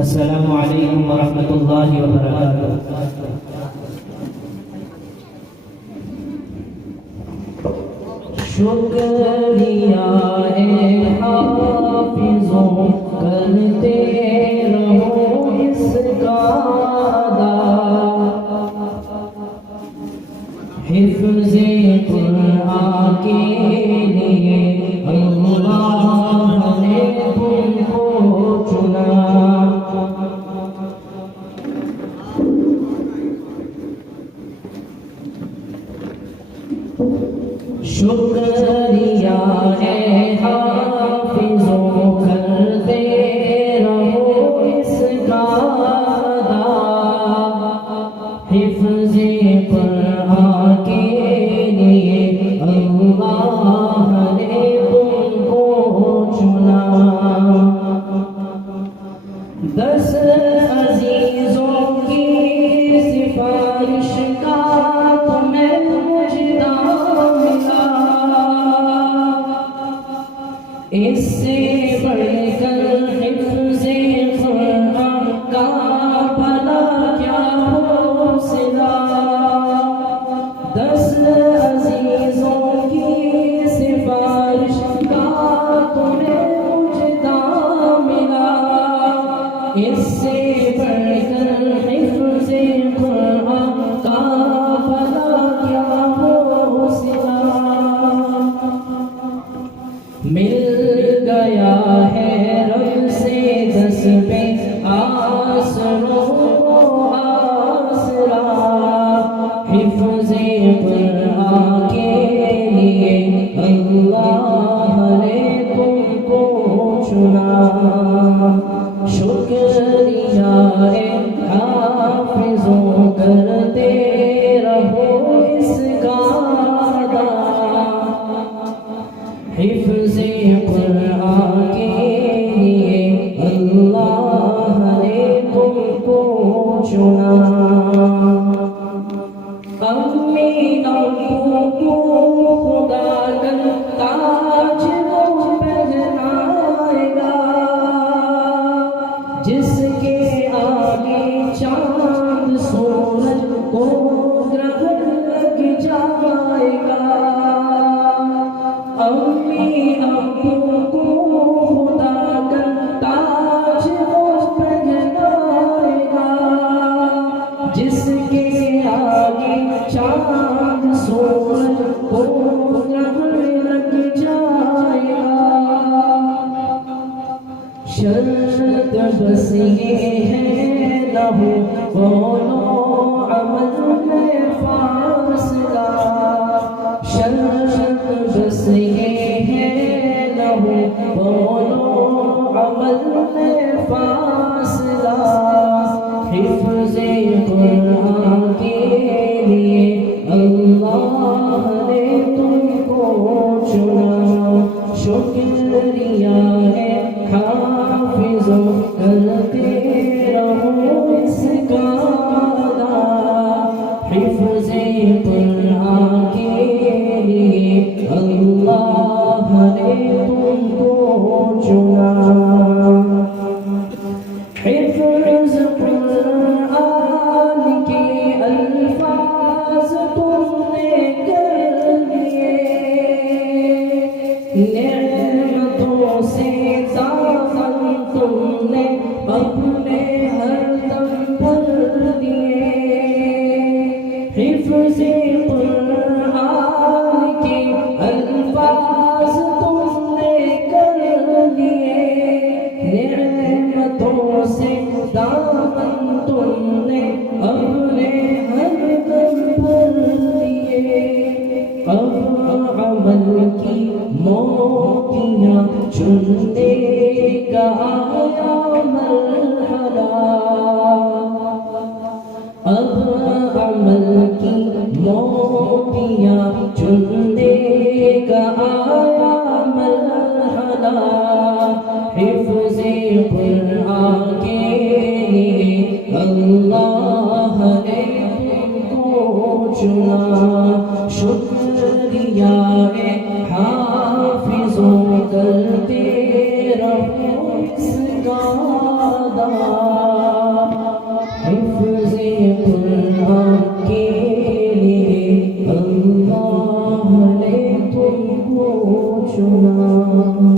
السلام علیکم ورحمۃ اللہ وبرکاتہ۔ شکریہ اے حافظوں کرتے رہو اس کا ادا، حفظ قرآن کے لیے اللہ نے تم کو چنا۔ شکریہ اے حافظوں کرتے رہو اس کا ادا، حفظ قرآن کے لیے اللہ نے تم کو چنا۔ 10 عزیزوں کی سفارش کا تمہیں مجدہ ملا، اس سے بڑھ کر حفظ قرآن کا بھلا کیا ہو سلا۔ 10 عزیزوں کی سفارش کا تمہیں مجدہ ملا، اس سے بڑھ کر حفظ قرآن کا بھلا کیا ہو سلا۔ مل گیا ہے رب سے 10 بے آسروں کو آسرا، حفظ قرآن کے لیے اللہ نے تم کو چنا۔ شکریہ اے حافظوں کرتے رہو اس کا ادا، حفظ قرآن کے لیے اللہ نے تم کو چنا۔ امی ابو کو خدا کا تاج وہ پہنائے گا، جس کے آگے چاند سورج کو گرہن لگ جائے گا۔ امی ابو کو خدا کا تاج وہ پہنائے گا، جس کے آگے چاند سورج کو گرہن لگ جائے گا۔ شرط بس یہ ہے نہ ہو قول و عمل میں فاصلہ، شرط بس یہ ہے نہ ہو قول و عمل میں فاصلہ، حفظ قرآن کے لیے اللہ نے تم کو چنا۔ شکریہ اے حافظوں کرتے رہو اس کا ادا، حفظ قرآن کے لیے اللہ نے تم کو چنا۔ حفظ قرآن کے الفاظ تم نے کر لیے، نعمتوں سے دامن تم نے اپنے ہر دم بھر دیے۔ حفظ قرآن کے الفاظ تم نے کر لیے، نعمتوں سے دامن تم نے اپنے ہر دم بھر دیے۔ اب عمل کی موتیاں چننے کا آیا مرحلہ، اب عمل کی موتیاں چننے کا آیا مرحلہ، حفظ قرآن کے لیے اللہ نے تم کو چنا۔ شکریہ اے حافظوں کرتے رہو اس کا ادا۔ شنا